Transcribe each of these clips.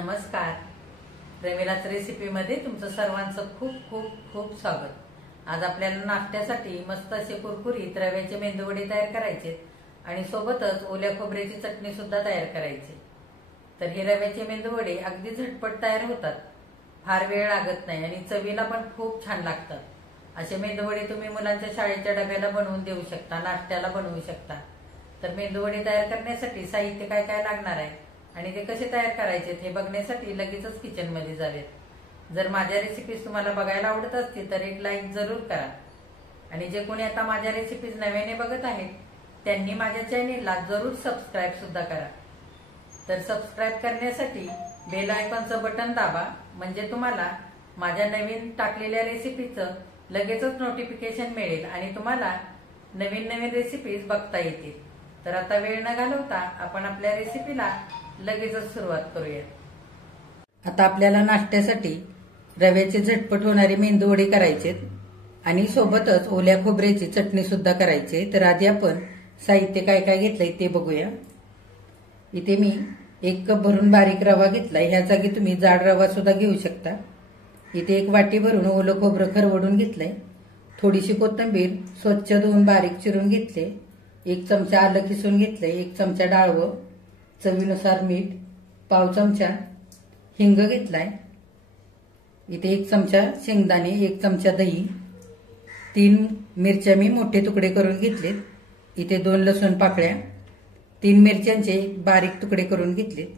नमस्कार. रमिलाच रेसिपीमध्ये तुमचं सर्वांचं खूप खूप खूप स्वागत. आज आपल्याला नाश्त्यासाठी मस्त असे कुरकुरीत रव्याचे मेंदूवडे तयार करायचे आणि सोबतच ओल्या खोबऱ्याची चटणी सुद्धा तयार करायची. तर हे रव्याचे मेंदूवडे अगदी झटपट तयार होतात, फार वेळ लागत नाही आणि चवीला पण खूप छान लागतात. असे मेंदूवडे तुम्ही मुलांच्या शाळेच्या डब्याला बनवून देऊ शकता, नाश्त्याला बनवू शकता. तर मेंदूवडे तयार करण्यासाठी साहित्य काय काय लागणार आहे आणि ते कसे तयार करायचे हे बघण्यासाठी लगेचच किचन मध्ये जाऊयात. जर माझ्या रेसिपीज तुम्हाला बघायला आवडत असतील तर एक लाईक जरूर करा आणि जे कोणी आता माझ्या रेसिपीज नव्याने बघत आहेत त्यांनी माझ्या चॅनेलला जरूर सबस्क्राईब सुद्धा करा. तर सबस्क्राईब करण्यासाठी बेल आयकॉनचं बटन दाबा, म्हणजे तुम्हाला माझ्या नवीन टाकलेल्या रेसिपीचं लगेचच नोटिफिकेशन मिळेल आणि तुम्हाला नवीन नवीन रेसिपीज बघता येतील. तर आता वेळ न घालवता आपण आपल्या रेसिपीला लगेचच सुरुवात करूया. आता आपल्याला नाश्त्यासाठी रव्याचे झटपट होणारे मेंदूवडे करायचे आणि सोबतच ओल्या खोबऱ्याची चटणी सुद्धा करायची. तर आधी आपण साहित्य काय काय घेतलंय ते बघूया. इथे मी 1 कप भरून बारीक रवा घेतलाय, ह्या जागी तुम्ही जाड रवा सुद्धा घेऊ शकता. इथे 1 वाटी भरून ओलं खोबरं खरवडून घेतलंय. थोडीशी कोथिंबीर स्वच्छ धुवून बारीक चिरून घेतले. 1 चमचा आलं किसून घेतलंय. 1 चमचा डाळवं, चवीनुसार मीठ, पाव चमचा हिंग घेतलाय. इथे 1 चमचा शेंगदाणे, 1 चमचा दही, 3 मिरच्या मी मोठे तुकडे करून घेतलेत. इथे 2 लसूण पाकळ्या, 3 मिरच्यांचे बारीक तुकडे करून घेतलेत.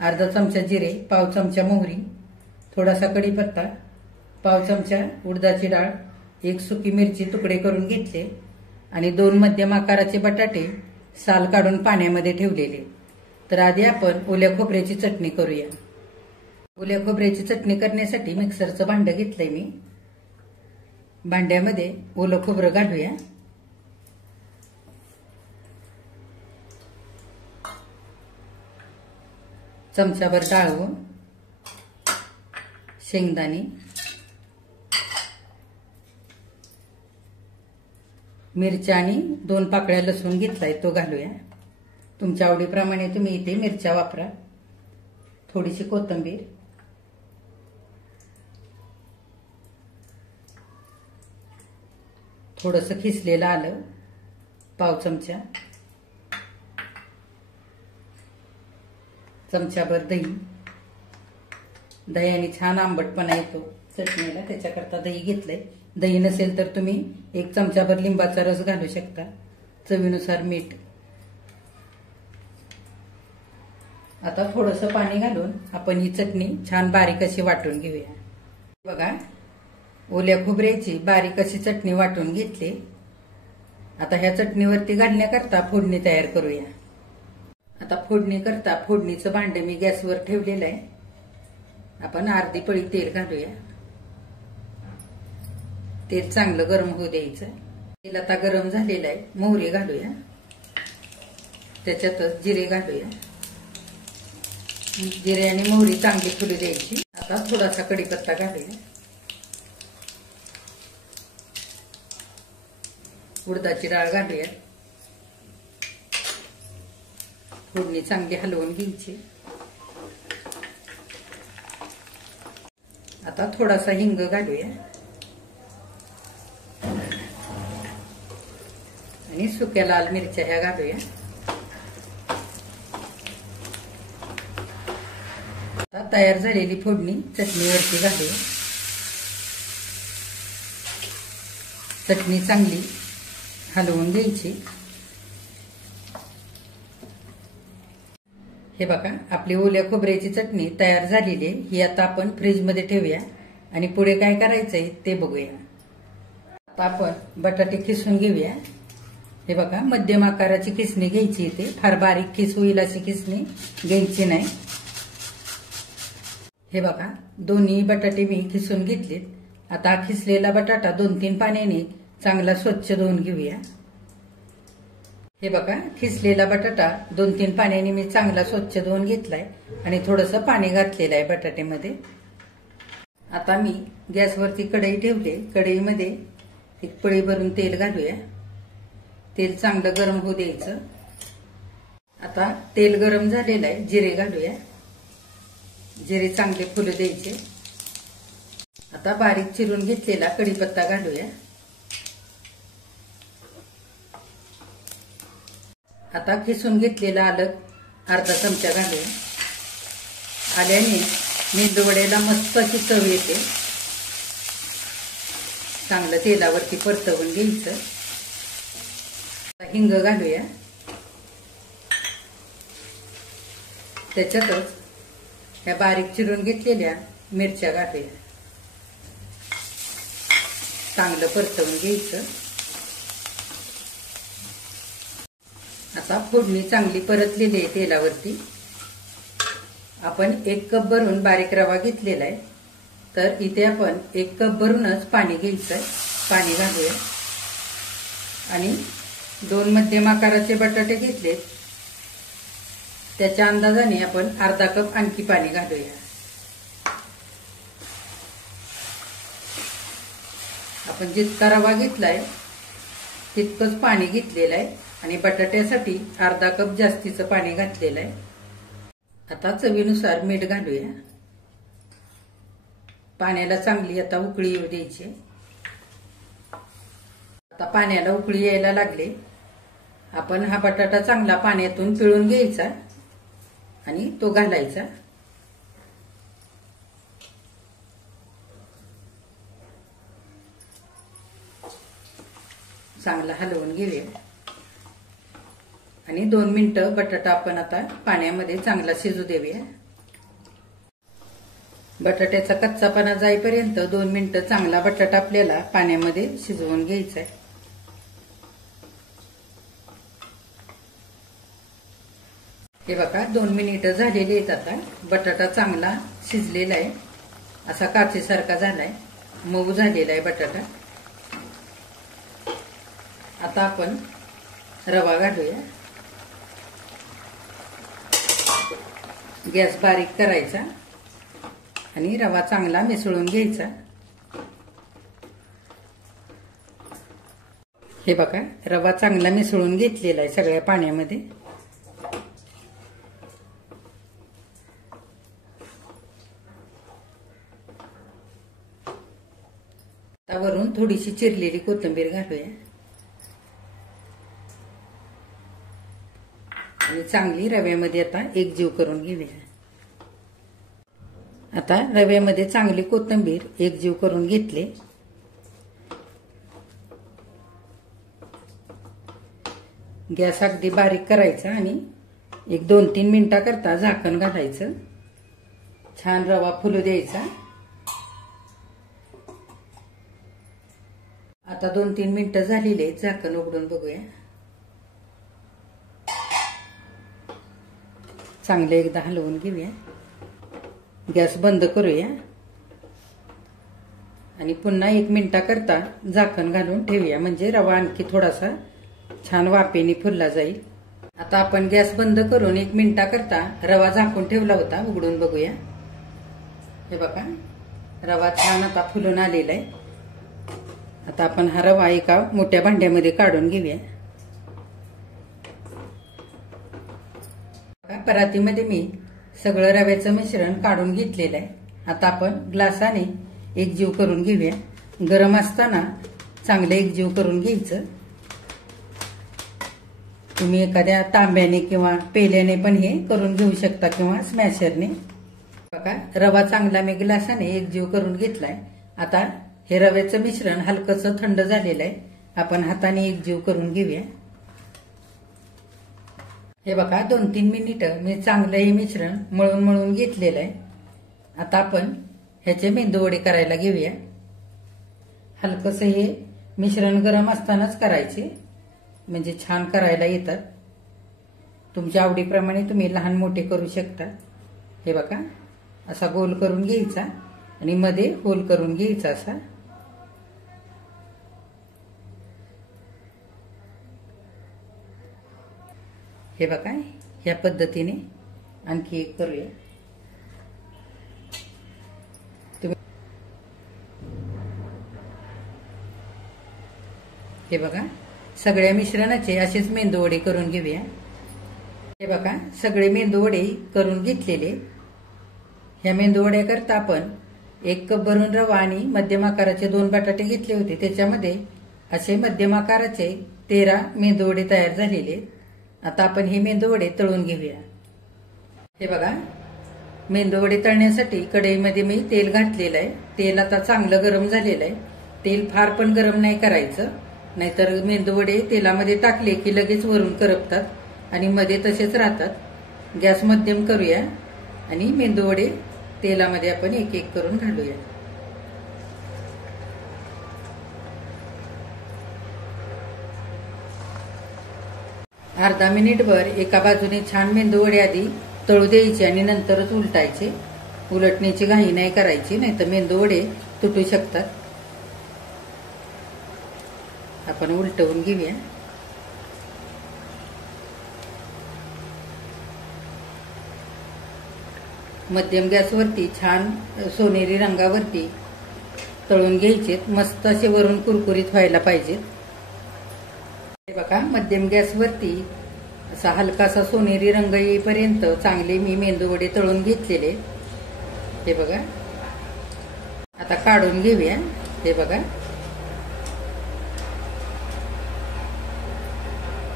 अर्धा चमचा जिरे, पाव चमचा मोहरी, थोडासा कढीपत्ता, पाव चमचा उडदाची डाळ, 1 सुकी मिरची तुकडे करून घेतले आणि 2 मध्यम आकाराचे बटाटे साल काढून पाण्यामध्ये ठेवलेले. तर आधी आपण ओल्या खोबऱ्याची चटणी करूया. ओल्या खोबऱ्याची चटणी करण्यासाठी मिक्सरचं भांडं घेतलंय मी. भांड्यामध्ये ओलं खोबरं घालूया. चमचाभर डाळवं, शेंगदाणे, मिरच्या आणि 2 पाकळ्या लसूण घेतलाय तो घालूया. तुमच्या आवडीप्रमाणे तुम्ही इथे मिरच्या वापरा. थोडीशी कोथिंबीर, थोडंसं खिसलेलं आलं, पाव चमचा, चमचाभर दही. दह्याने छान आंबटपणा येतो चटणीला, त्याच्याकरता दही घेतलंय. दही नसेल तर तुम्ही 1 चमचाभर लिंबाचा रस घालू शकता. चवीनुसार मीठ. आता थोडंसं पाणी घालून आपण ही चटणी छान बारीक अशी वाटून घेऊया. बघा, ओल्या खोबऱ्याची बारीक अशी चटणी वाटून घेतली. आता ह्या चटणीवरती घालण्याकरता फोडणी तयार करूया. आता फोडणी करता फोडणीचं भांडे मी गॅसवर ठेवलेलं आहे. आपण अर्धी पळी तेल घालूया. तेल चांगलं गरम होऊ द्यायचं. तेल आता गरम झालेलं आहे. मोहरी घालूया. त्याच्यातच जिरे घालूया. जिरे आणि मोहरी चांगली फुलू द्यायची. आता थोडासा कढीपत्ता घालूया. उडदाची डाळ घालूया. फोडणी चांगली हलवून घ्यायची. आता थोडासा हिंग घालूया आणि सुक्या लाल मिरच्या ह्या घालूया. आता तयार झालेली फोडणी चटणीवरती घालूया. चटणी चांगली हलवून घ्यायची. हे बघा, आपली ओल्या खोबऱ्याची चटणी तयार झालेली आहे. ही आता आपण फ्रीजमध्ये ठेवूया आणि पुढे काय करायचंय ते बघूया. आता आपण बटाटे खिसून घेऊया. हे बघा, मध्यम आकाराची खिसणी घ्यायची. इथे फार बारीक खिस होईल अशी खिसणी घ्यायची नाही. हे बघा, दोन्ही बटाटे मी खिसून घेतलेत. आता हा खिसलेला बटाटा 2-3 पाण्याने चांगला स्वच्छ धुवून घेऊया. हे बघा, खिसलेला बटाटा 2-3 पाण्याने मी चांगला स्वच्छ धुवून घेतलाय आणि थोडंसं पाणी घातलेलं आहे बटाट्यामध्ये. आता मी गॅसवरती कढई ठेवले. कढईमध्ये 1 पळी भरून तेल घालूया. तेल चांगलं गरम होऊ द्यायचं. आता तेल गरम झालेलं आहे. जिरे घालूया. जिरे चांगले फुलं द्यायचे। आता बारीक चिरून घेतलेला कढीपत्ता घालूया। आता किसून घेतलेला आलं अर्धा चमचा घालूया। आल्याने मेंदूवड्याला मस्त अशी चव येते। चांगलं तेलावरती परतवून घ्यायचं। हिंग घालूया। त्याच्यातच ह्या बारीक चिरून घेतलेल्या मिरच्या घालूया। चांगलं परतवून घ्यायचं। आता फोडणी चांगली परतलेली आहे तेलावरती। आपण 1 कप भरून बारीक रवा घेतलेला आहे, तर इथे आपण 1 कप भरूनच पाणी घ्यायचंय। पाणी घालूया आणि 2 मध्यम आकाराचे बटाटे घेतलेत, त्याच्या अंदाजाने आपण अर्धा कप आणखी पाणी घालूया। आपण जितका रवा घेतलाय तितकंच पाणी घेतलेलं आहे आणि बटाट्यासाठी अर्धा कप जास्तीचं पाणी घातलेलं आहे। आता चवीनुसार मीठ घालूया। पाण्याला चांगली आता उकळी येऊ द्यायची। आता पाण्याला उकळी यायला लागले, आपण हा बटाटा चांगला पाण्यातून पिळून घ्यायचा आणि तो घालायचा। चांगला हलवून घेऊया आणि 2 मिनिटं बटाटा आपण आता पाण्यामध्ये चांगला शिजू देऊया। बटाट्याचा कच्चापणा जाईपर्यंत 2 मिनिटं चांगला बटाटा आपल्याला पाण्यामध्ये शिजवून घ्यायचा आहे। हे बघा 2 मिनिटं झालेली आहेत। आता बटाटा चांगला शिजलेला आहे, असा काचेसारखा झालाय, मऊ झालेला आहे बटाटा। आता आपण रवा घालूया। गॅस बारीक करायचा आणि रवा चांगला मिसळून घ्यायचा। हे बघा रवा चांगला मिसळून घेतलेला आहे सगळ्या पाण्यामध्ये। वरून थोडीशी चिरलेली कोथिंबीर घालूया आणि चांगली रव्यामध्ये आता एकजीव करून घेऊया। आता रव्यामध्ये चांगली कोथिंबीर एकजीव करून घेतली। गॅस अगदी बारीक करायचा आणि 1-2-3 मिनिटाकरता झाकण घालायचं। छान रवा फुलू द्यायचा। आता 2-3 मिनिटं झालेली आहेत, झाकण उघडून बघूया। चांगले एकदा हलवून घेऊया। गॅस बंद करूया आणि पुन्हा 1 मिनिटाकरता झाकण घालून ठेवूया, म्हणजे रवा आणखी थोडासा छान वाफेने फुलला जाईल। आता आपण गॅस बंद करून 1 मिनिटाकरता रवा झाकून ठेवला होता, उघडून बघूया। हे बघा रवा छान आता फुलून आलेला आहे। आता आपण हा रवा एका मोठ्या भांड्यामध्ये काढून घेऊया। परातीमध्ये मी सगळं रव्याचं मिश्रण काढून घेतलेलं आहे। आता आपण ग्लासाने एकजीव करून घेऊया। गरम असताना चांगलं एकजीव करून घ्यायचं। तुम्ही एखाद्या तांब्याने किंवा पेल्याने पण हे करून घेऊ शकता किंवा स्मॅशरने। बघा रवा चांगला मी ग्लासाने एकजीव करून घेतलाय। आता हे रव्याचं मिश्रण हलकसं थंड झालेलं आहे, आपण हाताने एकजीव करून घेऊया। हे बघा 2-3 मिनिटं मी चांगलं हे मिश्रण मळून घेतलेलं आहे। आता आपण ह्याचे मेंदूवडे करायला घेऊया। हलकसं हे मिश्रण गरम असतानाच करायचे, म्हणजे छान करायला येतात। तुमच्या आवडीप्रमाणे तुम्ही लहान मोठे करू शकता। हे बघा असा गोल करून घ्यायचा आणि मध्ये होल करून घ्यायचा असा। हे बघा ह्या पद्धतीने आणखी एक करूया। हे बघा सगळ्या मिश्रणाचे असेच मेंदूवडे करून घेऊया। हे बघा सगळे मेंदूवडे करून घेतलेले। ह्या मेंदूवड्या करता आपण 1 कप भरून रवा आणि मध्यम आकाराचे 2 बटाटे घेतले होते. त्याच्यामध्ये असे मध्यम आकाराचे 13 मेंदूवडे तयार झालेले. आता आपण हे मेंदूवडे तळून घेऊया. हे बघा, मेंदूवडे तळण्यासाठी कढईमध्ये मी तेल घातलेलं आहे. तेल आता चांगलं गरम झालेलं आहे. तेल फार पण गरम नाही करायचं, नाहीतर मेंदूवडे तेलामध्ये टाकले की लगेच वरून करपतात आणि मध्ये तसेच राहतात. गॅस मध्यम करूया आणि मेंदूवडे तेलामध्ये आपण एक एक करून घालूया. अर्धा मिनिटभर एका बाजूने छान मेंदूवडे आधी तळू द्यायचे आणि नंतरच उलटायचे. उलटण्याची घाई नाही करायची, नाहीतर मेंदूवडे तुटू शकतात. आपण उलटवून घेऊया. मध्यम गॅसवरती छान सोनेरी रंगावरती तळून घ्यायचे. मस्त असे वरून कुरकुरीत व्हायला पाहिजेत. हे बघा, मध्यम गॅसवरती असा हलकासा सोनेरी रंग येईपर्यंत चांगले मी मेंदूवडे तळून घेतलेले. हे बघा, आता काढून घेऊया. हे बघा,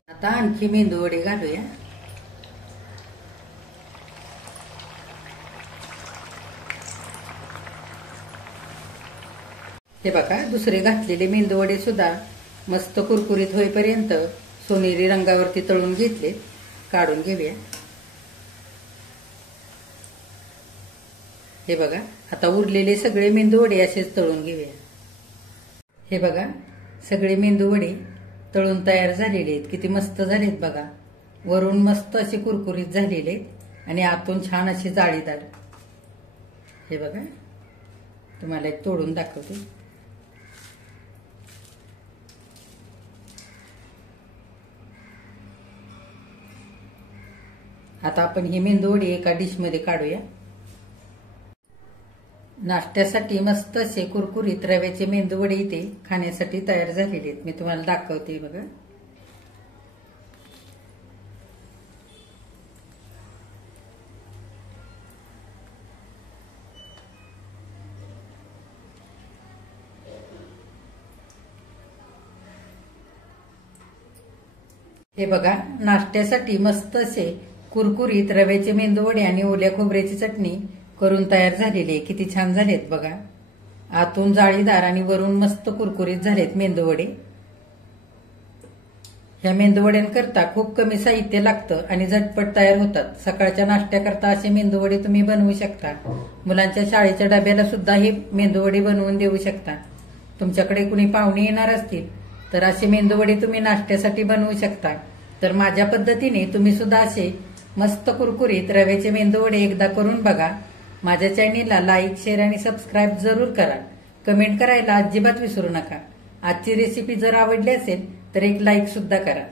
आता आणखी मेंदूवडे घालूया. हे बघा, दुसरे घातलेले मेंदूवडे सुद्धा मस्त कुरकुरीत होईपर्यंत सोनेरी रंगावरती तळून घेतले. काढून घेऊया. हे बघा, आता उरलेले सगळे मेंदूवडे असेच तळून घेऊया. हे बघा, सगळे मेंदूवडे तळून तयार झालेले आहेत. किती मस्त झालेत बघा. वरून मस्त असे कुरकुरीत झालेले आणि आतून छान असे जाळीदार. हे बघा, तुम्हाला एक तोडून दाखवते. आता आपण ही मेंदूवडी एका डिशमध्ये काढूया. नाश्त्यासाठी मस्त असे कुरकुरीत रव्याचे मेंदूवडे इथे खाण्यासाठी तयार झालेले आहेत. मी तुम्हाला दाखवते बघा. हे बघा, नाश्त्यासाठी मस्त असे कुरकुरीत रव्याचे मेंदूवडे आणि ओल्या खोबऱ्याची चटणी करून तयार झालेले. किती छान झालेत बघा. आतून जाळीदार आणि वरून मस्त कुरकुरीत झालेत मेंदूवडे. ह्या मेंदूवड्यांकरता खूप कमी साहित्य लागतं आणि झटपट तयार होतात. सकाळच्या नाश्त्याकरता असे मेंदूवडे तुम्ही बनवू शकता. मुलांच्या शाळेच्या डब्याला सुद्धा हे मेंदूवडे बनवून देऊ शकता. तुमच्याकडे कुणी पाहुणे येणार असतील तर असे मेंदूवडे तुम्ही नाश्त्यासाठी बनवू शकता. तर माझ्या पद्धतीने तुम्ही सुद्धा असे मस्त कुरकुरीत रव्याचे मेंदूवडे एकदा करून बघा. माझ्या चॅनेलला लाईक, शेअर आणि सबस्क्राईब जरूर करा. कमेंट करायला अजिबात विसरू नका. आजची रेसिपी जर आवडली असेल तर एक लाईक सुद्धा करा.